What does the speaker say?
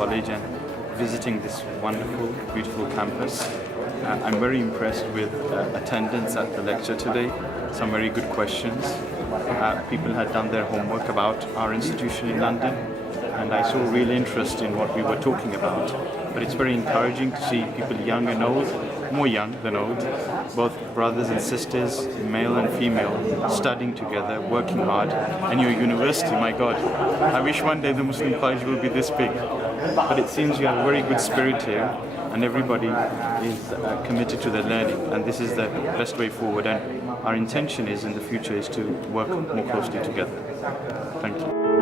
college and visiting this wonderful, beautiful campus. I'm very impressed with attendance at the lecture today. Some very good questions. People had done their homework about our institution in London, and I saw real interest in what we were talking about. But it's very encouraging to see people young and old, more young than old, both brothers and sisters, male and female, studying together, working hard. And your university, my God, I wish one day the Muslim College will be this big. But it seems you have a very good spirit here, and everybody is committed to their learning, and this is the best way forward. And our intention is in the future is to work more closely together. Thank you.